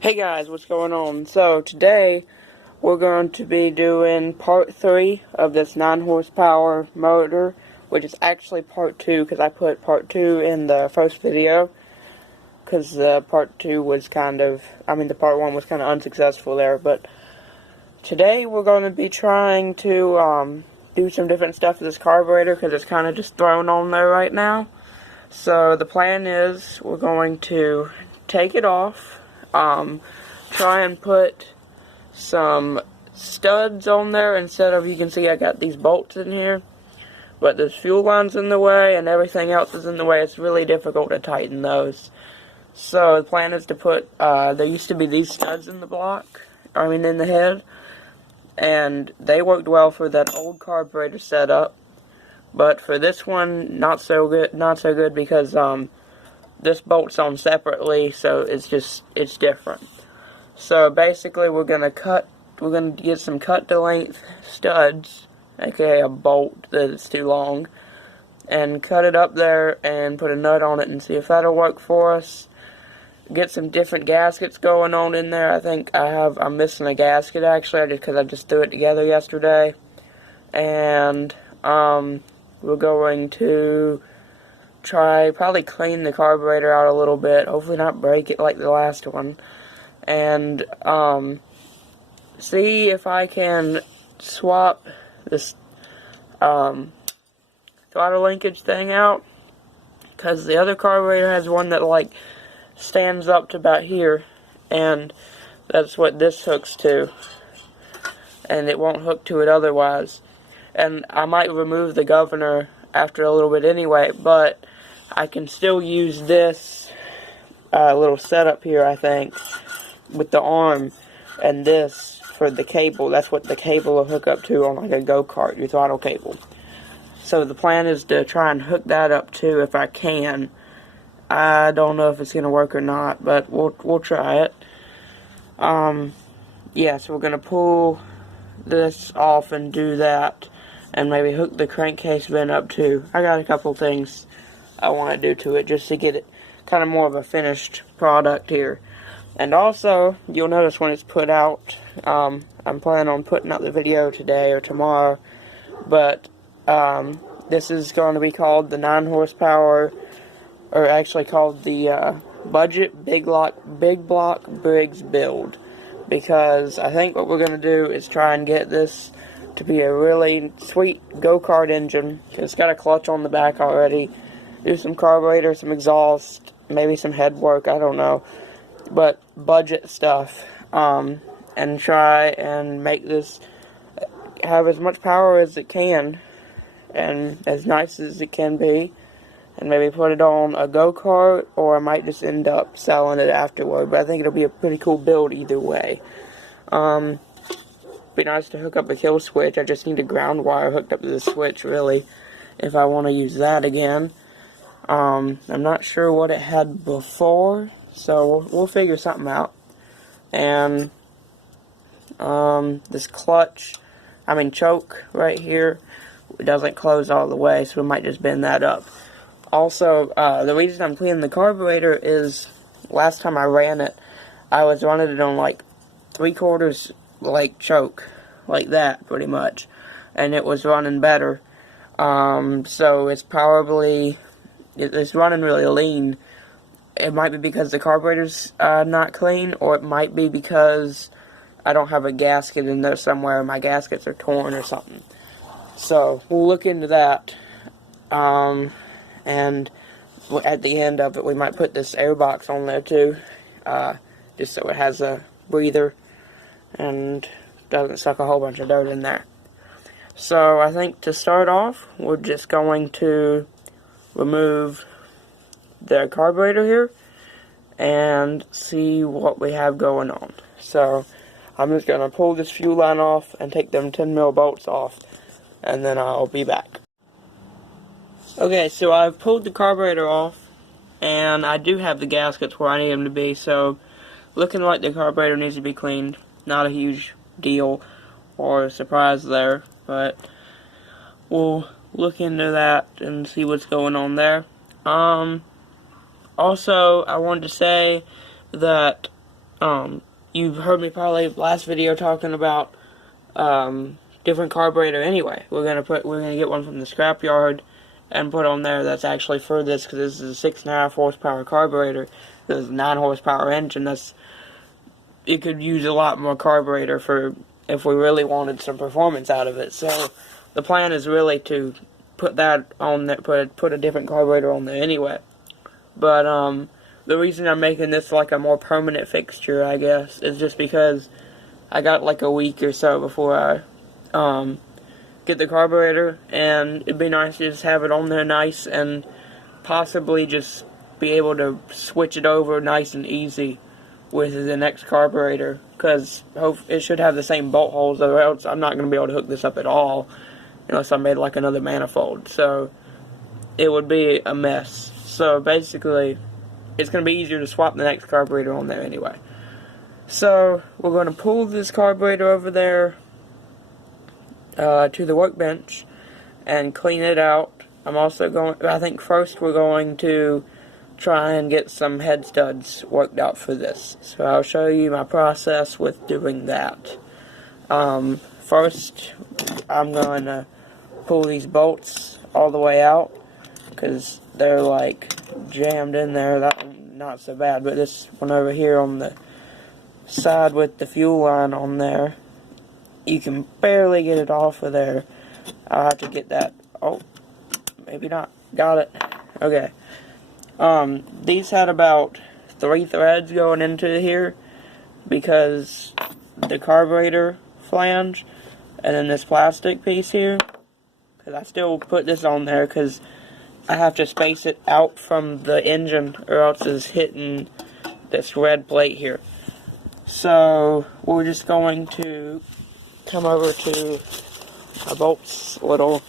Hey guys, what's going on? So today we're going to be doing part 3 of this 9 horsepower motor, which is actually part 2 because I put part 2 in the first video because part 2 was the part 1 was kind of unsuccessful there. But today we're going to be trying to do some different stuff to this carburetor because it's kind of just thrown on there right now. So the plan is we're going to take it off, try and put some studs on there instead of, you can see I got these bolts in here, but there's fuel lines in the way and everything else is in the way. It's really difficult to tighten those. So the plan is to put, there used to be these studs in the in the head, and they worked well for that old carburetor setup, but for this one, not so good because, this bolt's on separately, so it's different. So basically we're gonna get some cut to length studs, aka a bolt that is too long, and cut it up there and put a nut on it and see if that'll work for us. Get some different gaskets going on in there. I think I'm missing a gasket actually, because I just threw it together yesterday. And we're going to probably clean the carburetor out a little bit, hopefully not break it like the last one, and see if I can swap this throttle linkage thing out, because the other carburetor has one that like stands up to about here, and that's what this hooks to, and it won't hook to it otherwise. And I might remove the governor after a little bit anyway, but I can still use this little setup here, I think, with the arm and this for the cable. That's what the cable will hook up to on like a go-kart, your throttle cable. So the plan is to try and hook that up too if I can. I don't know if it's going to work or not, but we'll try it. Yeah, so we're going to pull this off and do that, and maybe hook the crankcase vent up too. I got a couple things I want to do to it just to get it kind of more of a finished product here. And also, you'll notice when it's put out, I'm planning on putting out the video today or tomorrow, but this is going to be called the 9 horsepower, or actually called the budget big block Briggs build, because I think what we're going to do is try and get this to be a really sweet go-kart engine. It's got a clutch on the back already. Do some carburetor, some exhaust, maybe some head work, I don't know, but budget stuff, and try and make this have as much power as it can and as nice as it can be, and maybe put it on a go-kart, or I might just end up selling it afterward. But I think it'll be a pretty cool build either way. Be nice to hook up a kill switch. I just need a ground wire hooked up to the switch, really, if I want to use that again. I'm not sure what it had before, so we'll figure something out. And this choke right here, it doesn't close all the way, so we might just bend that up. Also, the reason I'm cleaning the carburetor is last time I ran it, I was running it on like 3/4 like choke, like that pretty much, and it was running better. So it's probably, it's running really lean. It might be because the carburetor's not clean, or it might be because I don't have a gasket in there somewhere, my gaskets are torn or something. So we'll look into that. And at the end of it, we might put this air box on there too, just so it has a breather and doesn't suck a whole bunch of dirt in there. So I think to start off, we're just going to remove the carburetor here and see what we have going on. So I'm just going to pull this fuel line off and take them 10mm bolts off, and then I'll be back. Okay, so I've pulled the carburetor off, and I do have the gaskets where I need them to be, so looking like the carburetor needs to be cleaned. Not a huge deal or a surprise there, but we'll look into that and see what's going on there. Also, I wanted to say that you've heard me probably last video talking about different carburetor anyway. We're gonna get one from the scrapyard and put on there that's actually for this, because this is a 6.5 horsepower carburetor. This is a 9 horsepower engine. It could use a lot more carburetor for if we really wanted some performance out of it. So the plan is really to put that on there, put a different carburetor on there anyway. But the reason I'm making this like a more permanent fixture, I guess, is just because I got like a week or so before I get the carburetor, and it'd be nice to just have it on there nice and possibly just be able to switch it over nice and easy with the next carburetor, because it should have the same bolt holes, or else I'm not going to be able to hook this up at all unless I made like another manifold. So it would be a mess. So basically it's going to be easier to swap the next carburetor on there anyway. So we're going to pull this carburetor over there to the workbench and clean it out. I think first we're going to try and get some head studs worked out for this. So I'll show you my process with doing that. First, I'm going to pull these bolts all the way out, because they're like jammed in there. That one, not so bad, but this one over here on the side with the fuel line on there, you can barely get it off of there. I'll have to get that. Oh, maybe not. Got it. Okay. These had about 3 threads going into here, because the carburetor flange and then this plastic piece here, because I still put this on there because I have to space it out from the engine or else it's hitting this red plate here. So we're just going to come over to my bolts little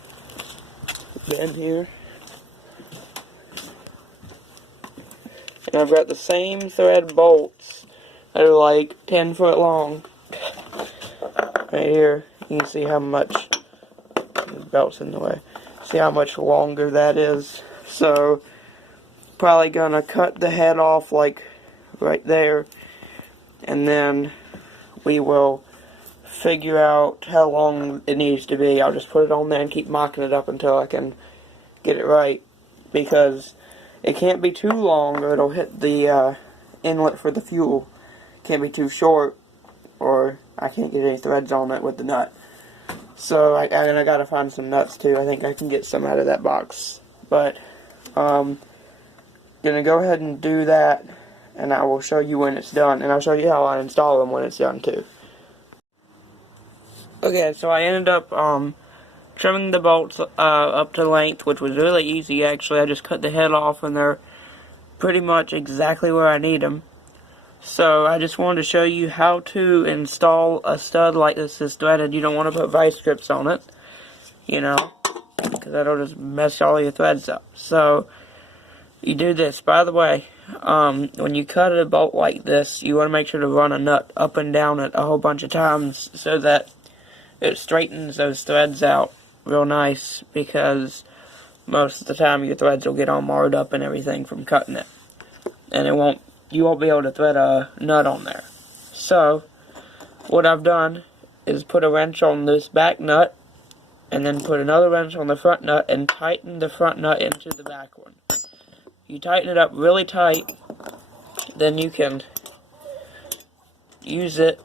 bin here. And I've got the same thread bolts that are like 10 foot long. Right here, you can see how much, the belt's in the way, see how much longer that is. So, probably gonna cut the head off like right there, and then we will figure out how long it needs to be. I'll just put it on there and keep mocking it up until I can get it right, because it can't be too long or it'll hit the inlet for the fuel. Can't be too short or I can't get any threads on it with the nut. So I gotta find some nuts too. I think I can get some out of that box. But gonna go ahead and do that, and I will show you when it's done, and I'll show you how I install them when it's done too. Okay, so I ended up trimming the bolts up to length, which was really easy actually. I just cut the head off and they're pretty much exactly where I need them. So I just wanted to show you how to install a stud like this is threaded. You don't want to put vice grips on it, you know, because that'll just mess all your threads up. So you do this. By the way, when you cut a bolt like this, you want to make sure to run a nut up and down it a whole bunch of times so that it straightens those threads out real nice, because most of the time your threads will get all marred up and everything from cutting it, and you won't be able to thread a nut on there. So what I've done is put a wrench on this back nut and then put another wrench on the front nut and tighten the front nut into the back one. You tighten it up really tight, then you can use it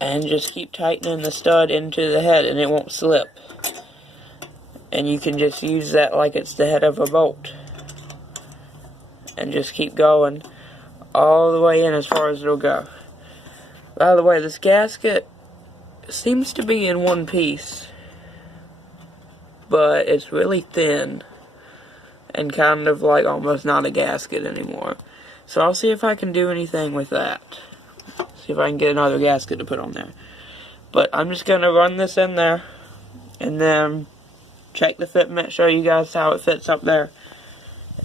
and just keep tightening the stud into the head and it won't slip. And you can just use that like it's the head of a bolt. And just keep going all the way in as far as it'll go. By the way, this gasket seems to be in one piece, but it's really thin and kind of like almost not a gasket anymore. So I'll see if I can do anything with that. See if I can get another gasket to put on there. But I'm just going to run this in there and then check the fitment, show you guys how it fits up there.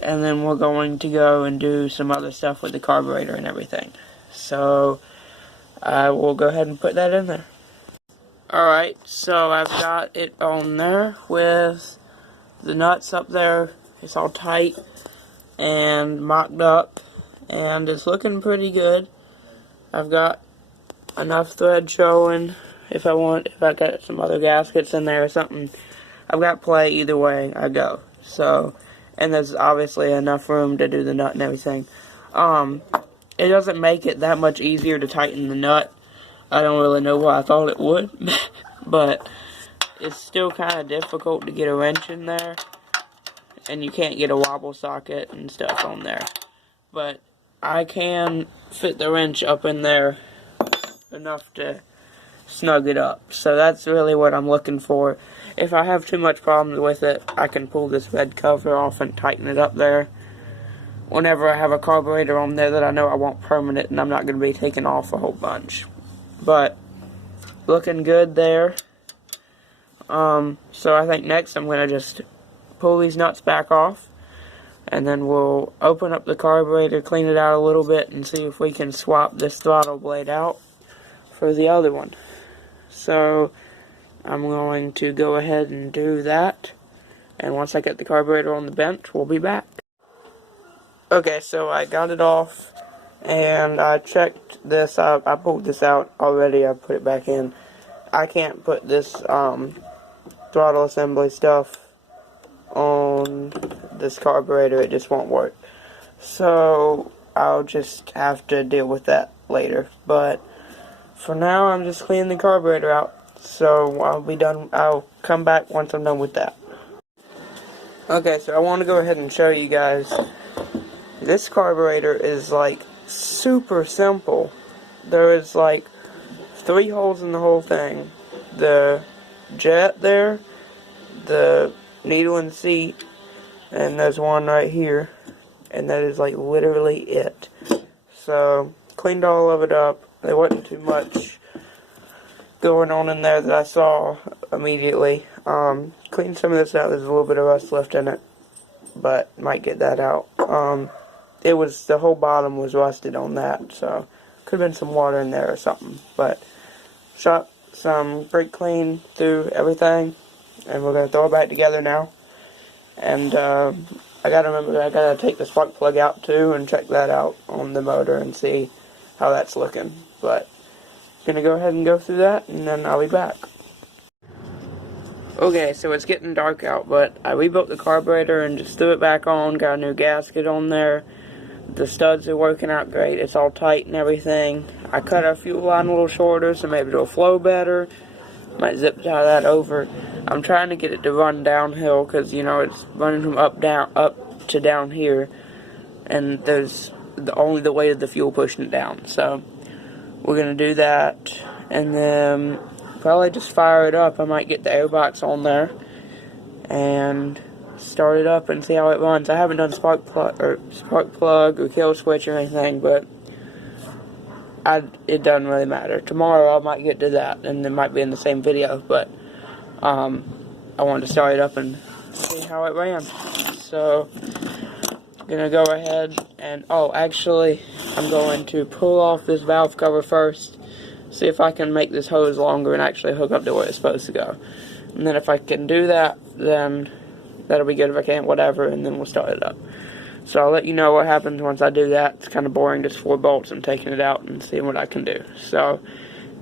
And then we're going to go and do some other stuff with the carburetor and everything. So I will go ahead and put that in there. Alright, so I've got it on there with the nuts up there. It's all tight and mocked up, and it's looking pretty good. I've got enough thread showing if I got some other gaskets in there or something. I've got play either way I go. So, and there's obviously enough room to do the nut and everything. It doesn't make it that much easier to tighten the nut. I don't really know why I thought it would, but it's still kind of difficult to get a wrench in there, and you can't get a wobble socket and stuff on there. But I can fit the wrench up in there enough to snug it up. So that's really what I'm looking for. If I have too much problems with it, I can pull this red cover off and tighten it up there. Whenever I have a carburetor on there that I know I want permanent and I'm not going to be taking off a whole bunch. But looking good there. So I think next I'm going to just pull these nuts back off, and then we'll open up the carburetor, clean it out a little bit, and see if we can swap this throttle blade out for the other one. So I'm going to go ahead and do that, and once I get the carburetor on the bench, we'll be back. Okay, so I got it off, and I checked this. I pulled this out already. I put it back in. I can't put this throttle assembly stuff on this carburetor. It just won't work. So I'll just have to deal with that later. But for now, I'm just cleaning the carburetor out. So I'll be done. I'll come back once I'm done with that. Okay, so I want to go ahead and show you guys. This carburetor is like super simple. There is like 3 holes in the whole thing. The jet there, the needle in the seat, and there's one right here, and that is like literally it. So cleaned all of it up. There wasn't too much going on in there that I saw immediately. Cleaned some of this out. There's a little bit of rust left in it, but might get that out. It was, the whole bottom was rusted on that, so could have been some water in there or something. But shot some brake clean through everything, and we're going to throw it back together now. And I got to remember that I got to take the spark plug out too and check that out on the motor and see how that's looking. But I'm going to go ahead and go through that, and then I'll be back. Okay, so it's getting dark out, but I rebuilt the carburetor and just threw it back on, got a new gasket on there. The studs are working out great. It's all tight and everything. I cut our fuel line a little shorter so maybe it'll flow better. Might zip tie that over. I'm trying to get it to run downhill because, you know, it's running from up to down here, and there's only the weight of the fuel pushing it down. So we're gonna do that, and then probably just fire it up. I might get the airbox on there and start it up and see how it runs. I haven't done spark plug or kill switch or anything, but it doesn't really matter. Tomorrow I might get to that, and it might be in the same video, but I wanted to start it up and see how it ran. So I'm gonna go ahead and actually I'm going to pull off this valve cover first, see if I can make this hose longer and actually hook up to where it's supposed to go. And then if I can do that, then that'll be good. If I can't, whatever, and then we'll start it up. So I'll let you know what happens once I do that. It's kind of boring, just 4 bolts and taking it out and seeing what I can do. So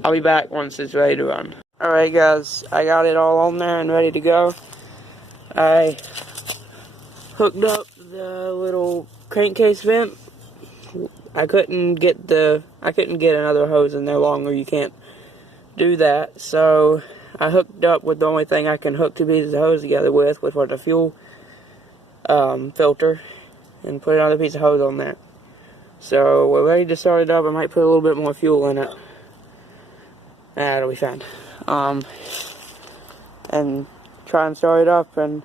I'll be back once it's ready to run. Alright guys, I got it all on there and ready to go. I hooked up the little crankcase vent. I couldn't get another hose in there longer. You can't do that. So I hooked up with the only thing I can hook 2 pieces of hose together with what a fuel filter, and put another piece of hose on there. So we're ready to start it up. I might put a little bit more fuel in it. That'll be fine. And try and start it up and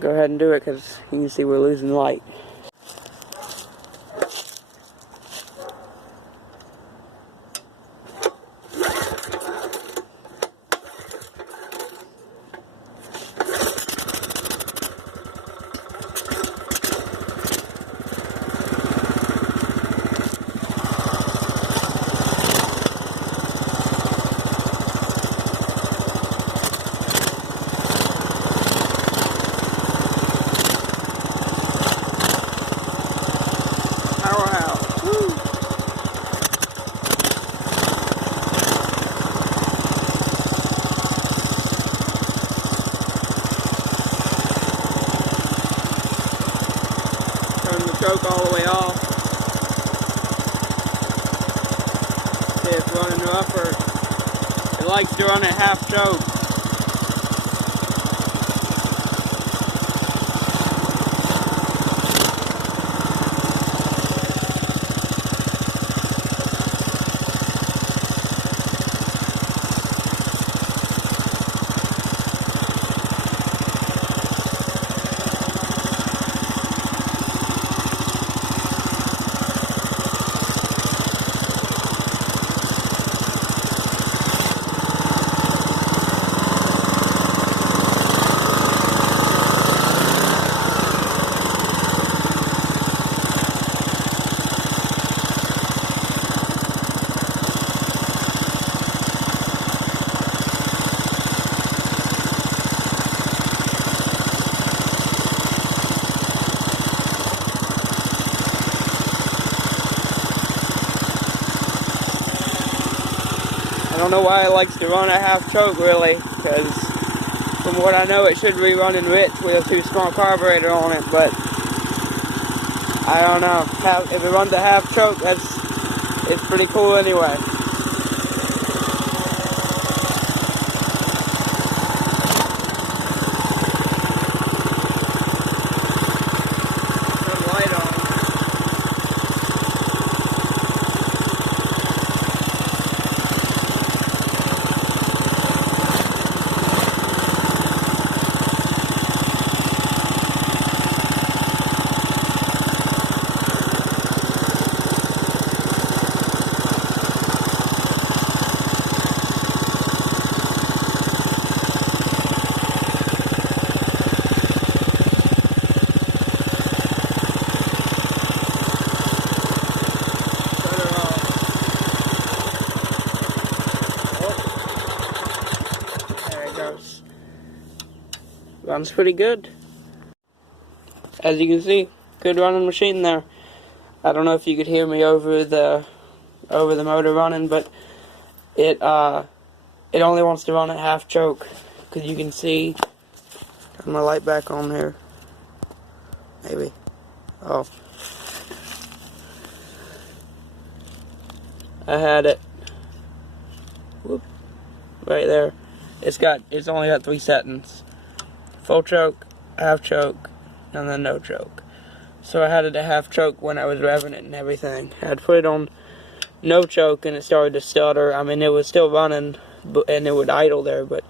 go ahead and do it, because you can see we're losing light. choke all the way off. See, it's running rougher. It likes to run at half choke. I don't know why it likes to run at half choke, really, because from what I know it should be running rich with a 2-strong carburetor on it, but I don't know. If it runs at half choke, it's pretty cool anyway. Turn the light on. Runs pretty good. As you can see, good running machine there. I don't know if you could hear me over the motor running, but it only wants to run at half choke, because you can see. Turn my light back on here. Maybe. Oh. I had it. Whoop. Right there. It's only got 3 settings. Full choke, half choke, and then no choke. So I had it at half choke when I was revving it and everything. I had put it on no choke and it started to stutter. I mean, it was still running, and it would idle there, but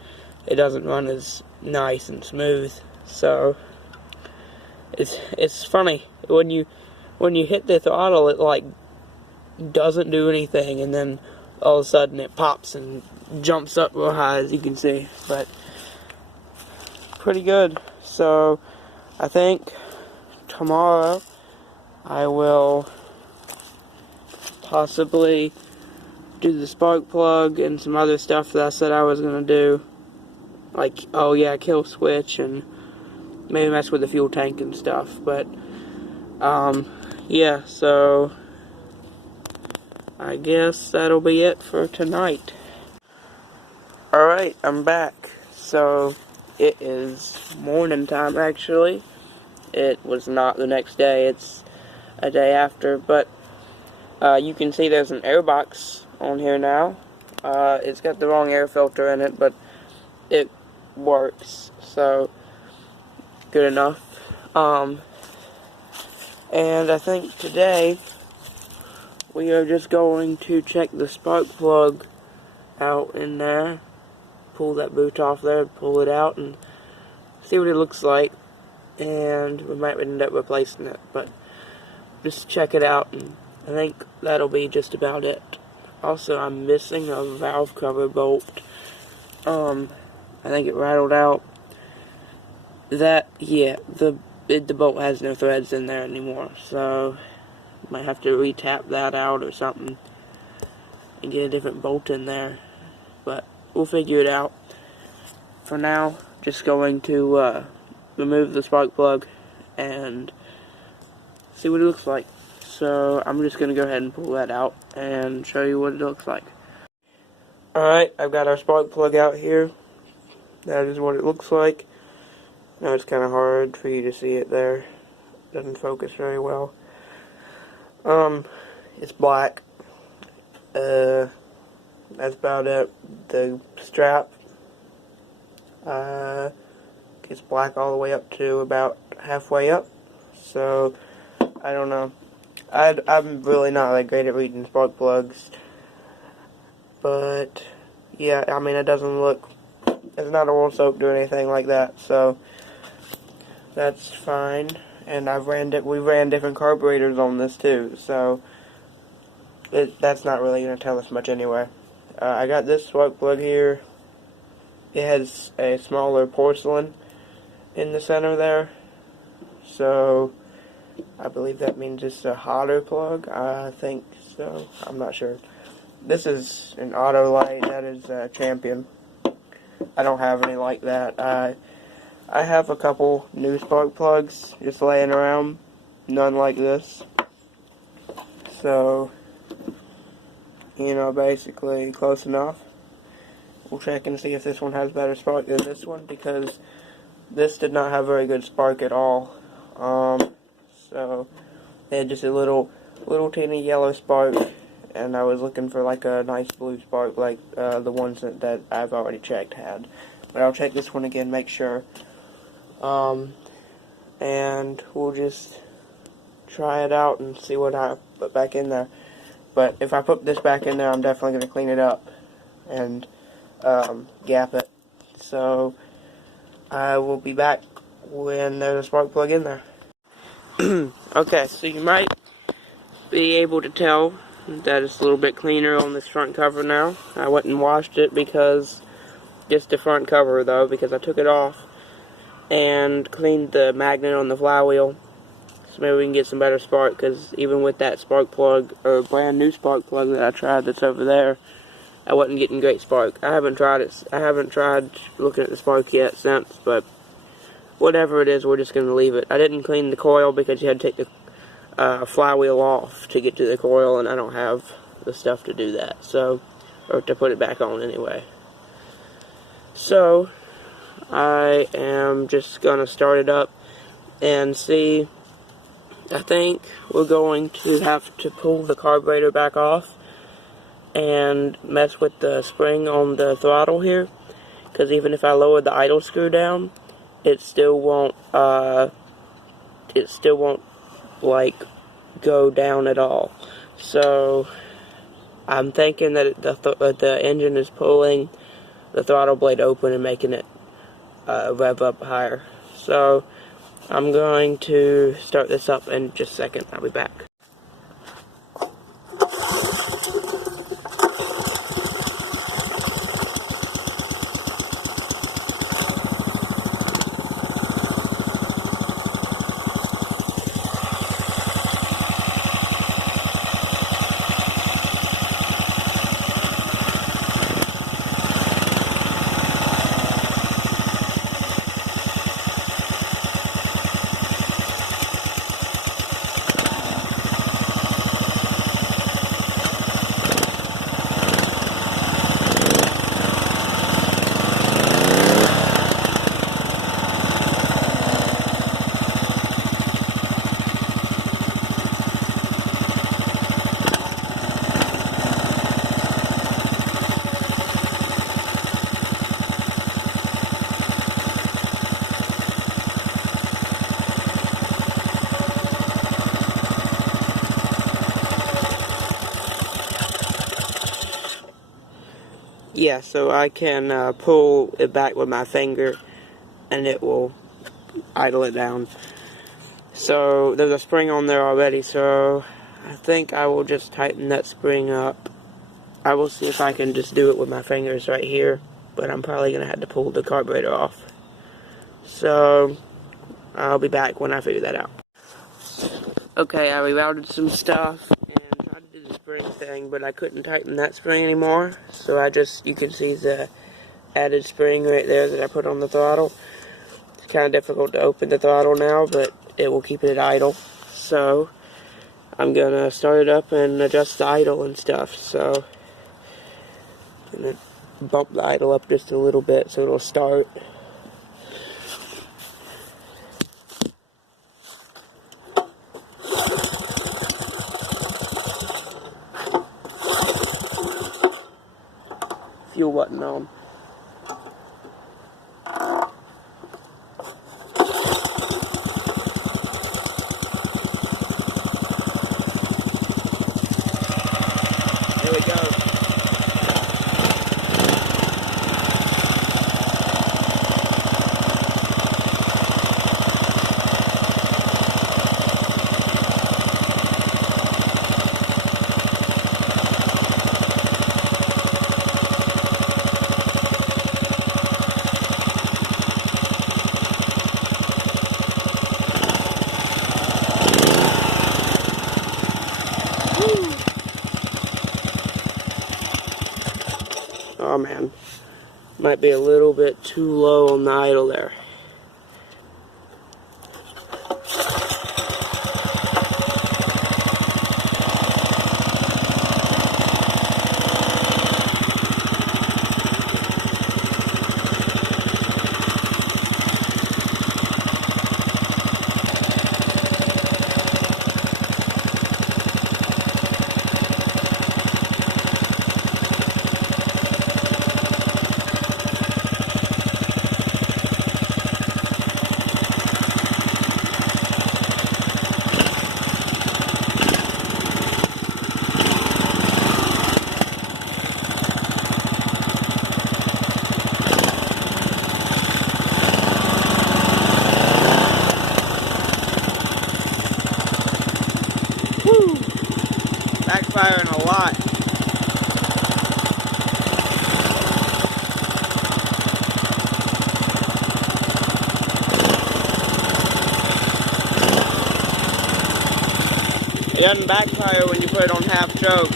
it doesn't run as nice and smooth. So it's funny when you hit the throttle, it like doesn't do anything, and then all of a sudden it pops and jumps up real high, as you can see. But pretty good. So I think tomorrow I will possibly do the spark plug and some other stuff that I said I was gonna do, like, oh yeah, kill switch and maybe mess with the fuel tank and stuff. But yeah, so I guess that'll be it for tonight. Alright, I'm back. So it is morning time, actually. It was not the next day, it's a day after, but you can see there's an air box on here now. It's got the wrong air filter in it, but it works, so good enough. And I think today we are just going to check the spark plug out in there. Pull that boot off there, pull it out, and see what it looks like. And we might end up replacing it, but just check it out, and I think that'll be just about it. Also, I'm missing a valve cover bolt. I think it rattled out. Yeah, the bolt has no threads in there anymore, so might have to re-tap that out or something and get a different bolt in there, but we'll figure it out. For now, just going to remove the spark plug and see what it looks like. So I'm just going to go ahead and pull that out and show you what it looks like. Alright, I've got our spark plug out here. That is what it looks like. Now it's kind of hard for you to see it there. Doesn't focus very well. It's black. That's about it. The strap, gets black all the way up to about halfway up. So, I don't know. I'm really not that great at reading spark plugs. But, yeah, I mean, it doesn't look, it's not oil soaked or anything like that. So, that's fine. And we ran different carburetors on this too. So, that's not really going to tell us much anyway. I got this spark plug here. It has a smaller porcelain in the center there. So, I believe that means it's a hotter plug. I think so. I'm not sure. This is an auto light. That is a Champion. I don't have any like that. I have a couple new spark plugs just laying around. None like this. So, you know, basically close enough. We'll check and see if this one has better spark than this one, because this did not have very good spark at all. So they had just a little teeny yellow spark, and I was looking for like a nice blue spark like the ones that I've already checked had. But I'll check this one again, make sure. And we'll just try it out and see what I put back in there. But if I put this back in there, I'm definitely going to clean it up and gap it. So I will be back when there's a spark plug in there. Okay, so you might be able to tell that it's a little bit cleaner on this front cover now. I went and washed it, because just the front cover though, because I took it off and cleaned the magnet on the flywheel. So maybe we can get some better spark, because even with that spark plug, or brand new spark plug that I tried that's over there, I wasn't getting great spark. I haven't tried looking at the spark yet since, but whatever it is, we're just going to leave it. I didn't clean the coil because you had to take the flywheel off to get to the coil, and I don't have the stuff to do that, so, or to put it back on anyway. So, I am just going to start it up and see. I think we're going to have to pull the carburetor back off and mess with the spring on the throttle here, because even if I lower the idle screw down, it still won't like go down at all. So I'm thinking that the engine is pulling the throttle blade open and making it rev up higher. So I'm going to start this up in just a second. I'll be back. Yeah, so I can pull it back with my finger and it will idle it down. So there's a spring on there already, so I think I will just tighten that spring up. I will see if I can just do it with my fingers right here, but I'm probably going to have to pull the carburetor off. So I'll be back when I figure that out. Okay, I rerouted some stuff and tried to do the spring thing, but I couldn't tighten that spring anymore. So you can see the added spring right there that I put on the throttle. It's kind of difficult to open the throttle now, but it will keep it idle. So I'm going to start it up and adjust the idle and stuff. So I'm going to bump the idle up just a little bit so it'll start. fuel button on. There we go. Oh man, might be a little bit too low on the idle there. Backfiring a lot. It doesn't backfire when you put it on half choke.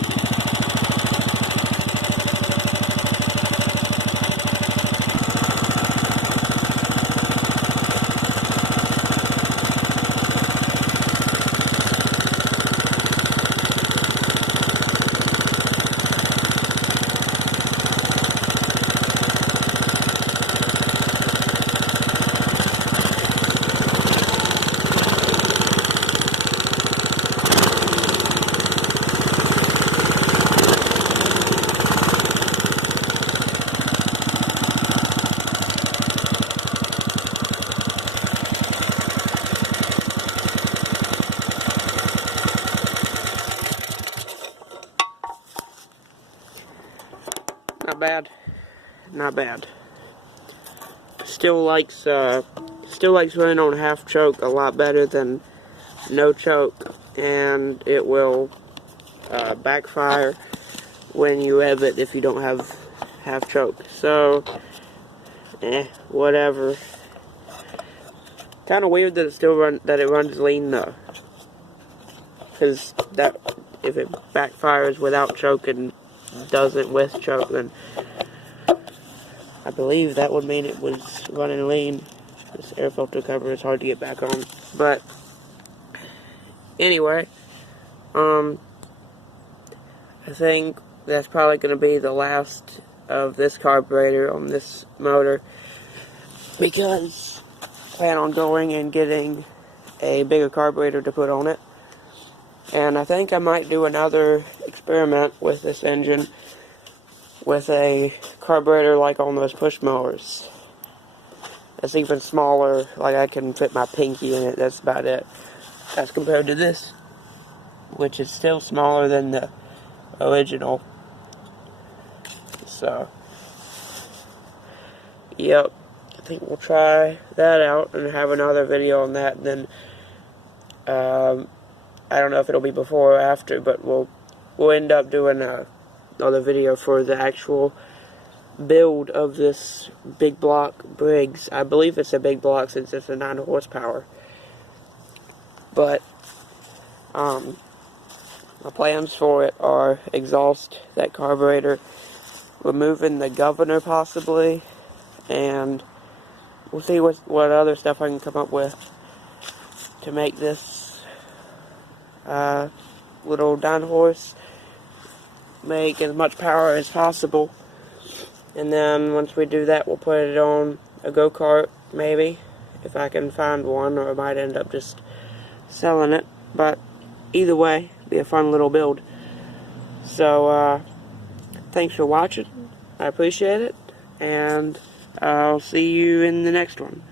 Not bad. Not bad. Still likes running on half choke a lot better than no choke, and it will backfire when you rev it if you don't have half choke. So, whatever. Kind of weird that it runs lean though, because that if it backfires without choke and doesn't with choke, then I believe that would mean it was running lean. This air filter cover is hard to get back on, but anyway, I think that's probably going to be the last of this carburetor on this motor, because I plan on going and getting a bigger carburetor to put on it. And I think I might do another experiment with this engine with a carburetor like on those push mowers. It's even smaller, like I can fit my pinky in it, that's about it. As compared to this, which is still smaller than the original. So, yep, I think we'll try that out and have another video on that. And then, I don't know if it'll be before or after, but we'll end up doing another video for the actual build of this big block Briggs. I believe it's a big block since it's a 9 horsepower. But my plans for it are exhaust that carburetor, removing the governor possibly, and we'll see what other stuff I can come up with to make this little 9 horse make as much power as possible. And then once we do that, we'll put it on a go-kart, maybe, if I can find one, or I might end up just selling it. But either way, be a fun little build. So thanks for watching, I appreciate it, and I'll see you in the next one.